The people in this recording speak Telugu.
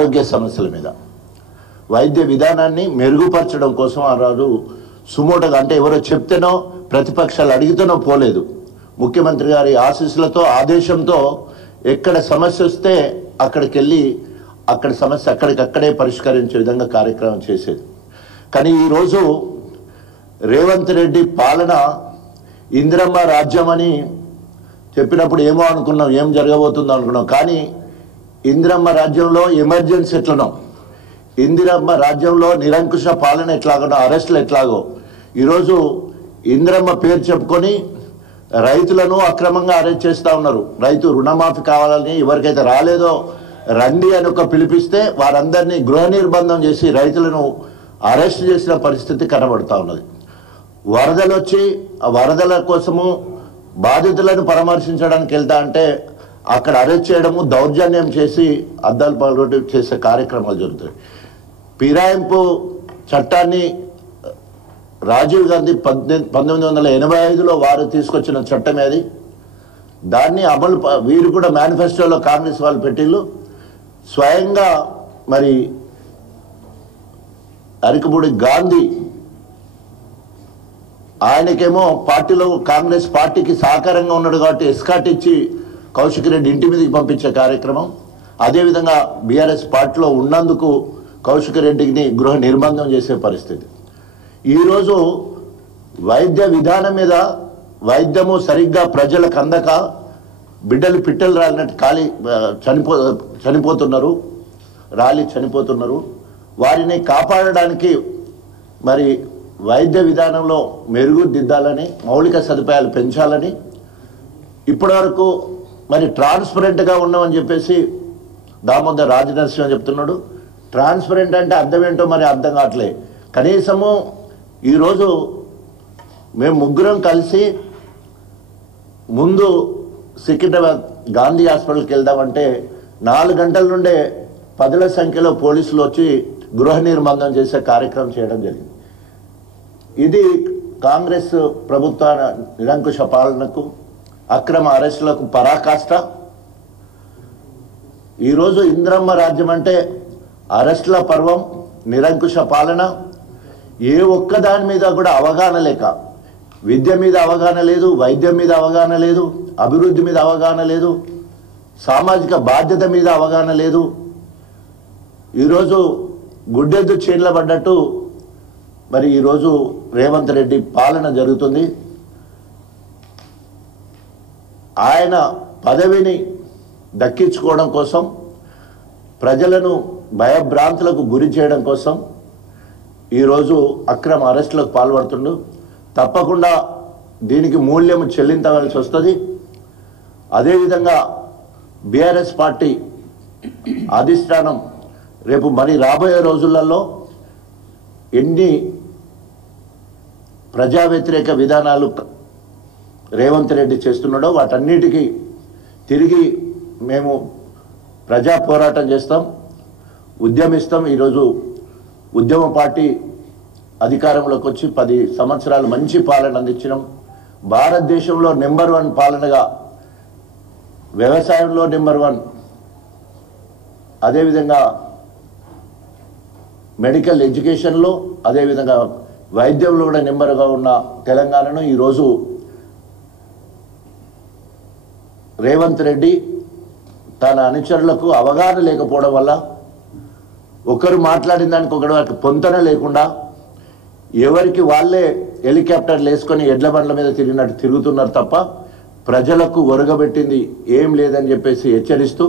ఆరోగ్య సమస్యల మీద వైద్య విధానాన్ని మెరుగుపరచడం కోసం ఆ రోజు సుమోటగా అంటే ఎవరో చెప్తేనో ప్రతిపక్షాలు అడిగితేనో పోలేదు. ముఖ్యమంత్రి గారి ఆశీస్సులతో ఆదేశంతో ఎక్కడ సమస్య వస్తే అక్కడికి వెళ్ళి అక్కడ సమస్య అక్కడికక్కడే పరిష్కరించే విధంగా కార్యక్రమం చేసేది. కానీ ఈరోజు రేవంత్ రెడ్డి పాలన ఇందిరమ్మ రాజ్యం అని చెప్పినప్పుడు ఏమో అనుకున్నాం, ఏం జరగబోతుందో అనుకున్నాం. కానీ ఇందిరమ్మ రాజ్యంలో ఎమర్జెన్సీ ఎట్లనో, ఇందిరమ్మ రాజ్యంలో నిరంకుశ పాలన ఎట్లాగనో, అరెస్టులు ఎట్లాగో ఈరోజు ఇందిరమ్మ పేరు చెప్పుకొని రైతులను అక్రమంగా అరెస్ట్ చేస్తూ ఉన్నారు. రైతు రుణమాఫీ కావాలని ఎవరికైతే రాలేదో రండి అని ఒక పిలిపిస్తే వారందరినీ గృహ నిర్బంధం చేసి రైతులను అరెస్ట్ చేసిన పరిస్థితి కనబడుతూ ఉన్నది. వరదలు వచ్చి ఆ వరదల కోసము బాధితులను పరామర్శించడానికి వెళ్తా అంటే అక్కడ అరెస్ట్ చేయడము, దౌర్జన్యం చేసి అద్దాలు పగలగొట్టి చేసే కార్యక్రమాలు జరుగుతాయి. ఫిరాయింపు చట్టాన్ని రాజీవ్ గాంధీ 1985లో వారు తీసుకొచ్చిన చట్టమే అది. దాన్ని అమలు వీరు కూడా మేనిఫెస్టోలో కాంగ్రెస్ వాళ్ళు పెట్టిళ్ళు. స్వయంగా మరి అరికపూడి గాంధీ ఆయనకేమో పార్టీలో కాంగ్రెస్ పార్టీకి సహకారంగా ఉన్నాడు కాబట్టి ఎస్కాట్ ఇచ్చి కౌశిక్ రెడ్డి ఇంటి మీదకి పంపించే కార్యక్రమం. అదేవిధంగా బీఆర్ఎస్ పార్టీలో ఉన్నందుకు కౌశిక్ రెడ్డిని గృహ నిర్బంధం చేసే పరిస్థితి. ఈరోజు వైద్య విధానం మీద వైద్యము సరిగ్గా ప్రజలకు అందక బిడ్డలు పిట్టలు రాలినట్టు చనిపోతున్నారు, రాలి చనిపోతున్నారు. వారిని కాపాడడానికి మరి వైద్య విధానంలో మెరుగుదిద్దాలని, మౌలిక సదుపాయాలు పెంచాలని ఇప్పటివరకు మరి ట్రాన్స్పరెంట్గా ఉన్నామని చెప్పేసి దామోదర్ రాజనరసింహ చెప్తున్నాడు. ట్రాన్స్పరెంట్ అంటే అర్థం ఏంటో మరి అర్థం కావట్లే. కనీసము ఈరోజు మేము ముగ్గురం కలిసి ముందు సికింద్రాబాద్ గాంధీ హాస్పిటల్కి వెళ్దామంటే 4 గంటల నుండే 10ల సంఖ్యలో పోలీసులు వచ్చి గృహ నిర్బంధం చేసే కార్యక్రమం చేయడం జరిగింది. ఇది కాంగ్రెస్ ప్రభుత్వ నిరంకుశ పాలనకు, అక్రమ అరెస్టులకు పరాకాష్ట. ఈరోజు ఇందిరమ్మ రాజ్యం అంటే అరెస్టుల పర్వం, నిరంకుశ పాలన. ఏ ఒక్క దాని మీద కూడా అవగాహన లేక, విద్య మీద అవగాహన లేదు, వైద్యం మీద అవగాహన లేదు, అభివృద్ధి మీద అవగాహన లేదు, సామాజిక బాధ్యత మీద అవగాహన లేదు. ఈరోజు గుడ్డెద్దు చేన్ల పడ్డట్టు మరి ఈరోజు రేవంత్ రెడ్డి పాలన జరుగుతుంది. ఆయన పదవిని దక్కించుకోవడం కోసం, ప్రజలను భయభ్రాంతులకు గురి చేయడం కోసం ఈరోజు అక్రమ అరెస్టులకు పాల్పడుతుండు. తప్పకుండా దీనికి మూల్యం చెల్లించవలసి వస్తుంది. అదేవిధంగా బీఆర్ఎస్ పార్టీ అధిష్టానం రేపు మరి రాబోయే రోజులలో ఎన్ని ప్రజా వ్యతిరేక విధానాలు రేవంత్ రెడ్డి చేస్తున్నాడో వాటన్నిటికీ తిరిగి మేము ప్రజా పోరాటం చేస్తాం, ఉద్యమిస్తాం. ఈరోజు ఉద్యమ పార్టీ అధికారంలోకి వచ్చి 10 సంవత్సరాలు మంచి పాలన అందించినాం. భారతదేశంలో నెంబర్ 1 పాలనగా, వ్యవసాయంలో నెంబర్ 1, అదేవిధంగా మెడికల్ ఎడ్యుకేషన్లో, అదేవిధంగా వైద్యంలో కూడా నెంబర్గా ఉన్న తెలంగాణను ఈరోజు రేవంత్ రెడ్డి తన అనుచరులకు అవగాహన లేకపోవడం వల్ల, ఒకరు మాట్లాడిన దానికి ఒకటి పొంతన లేకుండా ఎవరికి వాళ్ళే హెలికాప్టర్లు వేసుకొని ఎడ్ల బండ్ల మీద తిరిగినట్టు తిరుగుతున్నారు తప్ప ప్రజలకు ఒరగబెట్టింది ఏం లేదని చెప్పేసి హెచ్చరిస్తూ